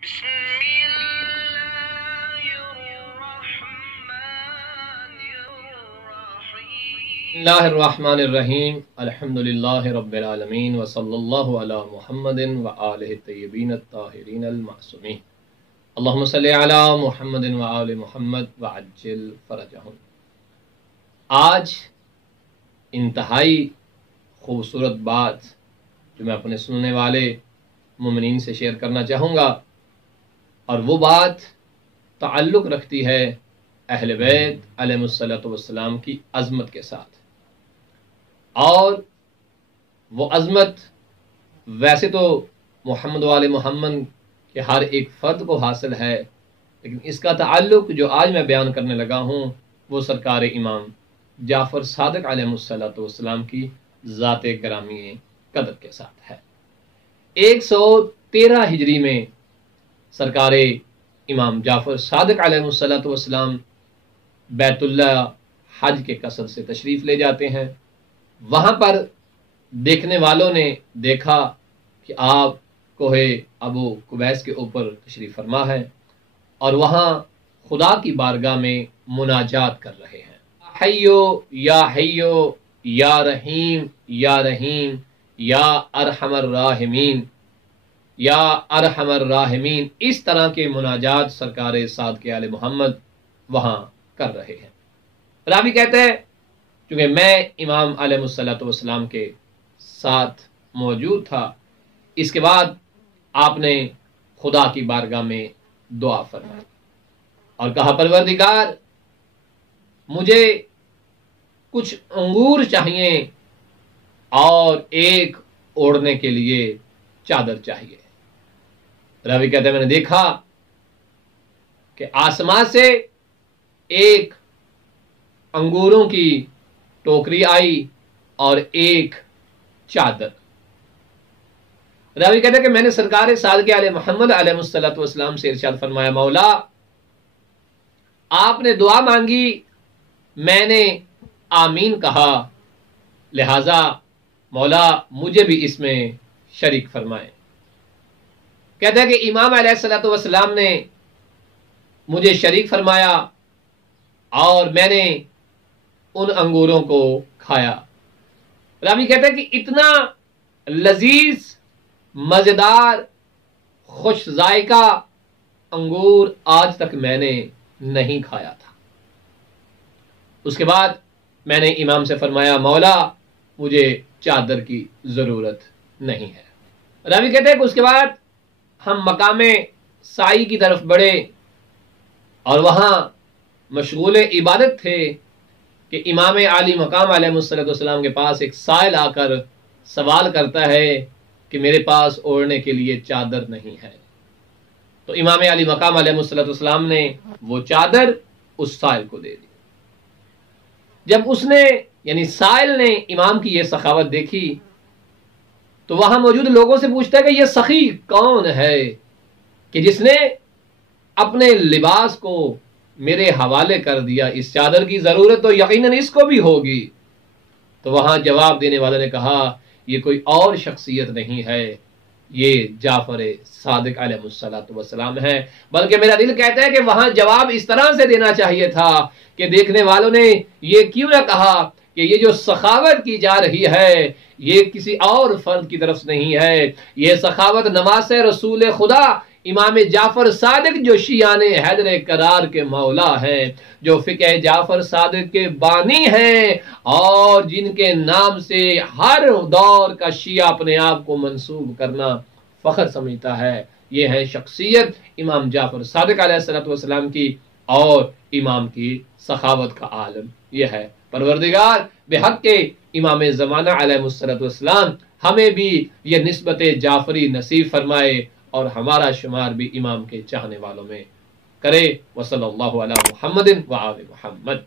बिस्मिल्लाहिर्रहमानिर्रहीम अल्हम्दुलिल्लाहि रब्बिल आलमीन व सल्लल्लाहु अला मुहम्मदिन व आलिहि तय्यबीन अत्ताहिरीन अल-मासूमीन अल्लाहुम्मा सल्लि अला मुहम्मदिन व आलि मुहम्मद व अज्जिल फरजहुम। आज इंतहाई खूबसूरत बात जो मैं अपने सुनने वाले मुमिनीन से शेयर करना चाहूँगा, और वो बात ताल्लुक़ रखती है अहले बैत अलैहिमुस्सलातु वस्सलाम की अज़मत के साथ। और वो अज़मत वैसे तो मोहम्मद वाले मोहम्मद के हर एक फ़र्द को हासिल है, लेकिन इसका ताल्लुक़ जो आज मैं बयान करने लगा हूँ वो सरकार इमाम जाफ़र सादिक़ अलैहिस्सलातु वस्सलाम की ज़ात-ए गिरामी कदर के साथ है। 113 हिजरी में सरकार इमाम जाफ़र सादिक़ अलैहिस्सलातु वस्सलाम बैतुल्लाह हज के कसद से तशरीफ़ ले जाते हैं। वहाँ पर देखने वालों ने देखा कि आप कोहे अबू कुबैस के ऊपर तशरीफ़ फरमा है और वहाँ खुदा की बारगाह में मुनाजात कर रहे हैं, हय्यो या रहीम या रहीम या अरहमर राहिमीन या अरहमर राहिमीन। इस तरह के मुनाजात सरकार सादिक़ आले मोहम्मद वहाँ कर रहे हैं। रावी कहते हैं क्योंकि मैं इमाम अलैहिस्सलातु वस्सलाम के साथ मौजूद था, इसके बाद आपने खुदा की बारगाह में दुआ फरमाई और कहा, परवरदिगार मुझे कुछ अंगूर चाहिए और एक ओढ़ने के लिए चादर चाहिए। रावी कहते हैं मैंने देखा कि आसमान से एक अंगूरों की टोकरी आई और एक चादर। रावी कहते हैं कि मैंने सरकार सादिक़ आले मोहम्मद अलैहिस्सलातु वस्सलाम से इरशाद फरमाया, मौला आपने दुआ मांगी, मैंने आमीन कहा, लिहाजा मौला मुझे भी इसमें शरीक फरमाए। कहते हैं कि इमाम अलैहिस्सलातु वस्सलाम ने मुझे शरीक फरमाया और मैंने उन अंगूरों को खाया। रावी कहते हैं कि इतना लजीज, मज़ेदार, खुश जायका अंगूर आज तक मैंने नहीं खाया था। उसके बाद मैंने इमाम से फरमाया, मौला मुझे चादर की ज़रूरत नहीं है। रावी कहते हैं कि उसके बाद हम मकामे साई की तरफ बढ़े और वहाँ मशगूल इबादत थे कि इमाम आली मकाम अलैहिस्सलाम के पास एक साइल आकर सवाल करता है कि मेरे पास ओढ़ने के लिए चादर नहीं है। तो इमाम आली मकाम अलैहिस्सलाम ने वो चादर उस साइल को दे दी। जब उसने यानी साइल ने इमाम की ये सखावत देखी तो वहां मौजूद लोगों से पूछता है कि ये सखी कौन है कि जिसने अपने लिबास को मेरे हवाले कर दिया, इस चादर की जरूरत तो यकीनन इसको भी होगी। तो वहां जवाब देने वाले ने कहा, ये कोई और शख्सियत नहीं है, ये जाफर सादिक़ अलैहिस्सलातु वस्सलाम है। बल्कि मेरा दिल कहता है कि वहां जवाब इस तरह से देना चाहिए था कि देखने वालों ने ये क्यों ना कहा कि ये जो सखावत की जा रही है ये किसी और फर्द की तरफ से नहीं है, ये सखावत नवासे रसूल खुदा इमाम जाफर सादिक जो शियाने हैदर करार के मौला हैं, जो फिक़ह जाफर सादिक के बानी हैं और जिनके नाम से हर दौर का शिया अपने आप को मंसूब करना फख्र समझता है। ये है शख्सियत इमाम जाफर सादिक अलैहिस्सलातु वस्सलाम की और इमाम की सखावत का आलम यह है। परवरदिगार बेहक के इमाम ज़माना अलैहिस्सलातु वस्सलाम हमें भी ये निस्बत जाफरी नसीब फरमाए और हमारा शुमार भी इमाम के चाहने वालों में करे। वसल्लल्लाहु अला मुहम्मदिन व आलि मुहम्मद।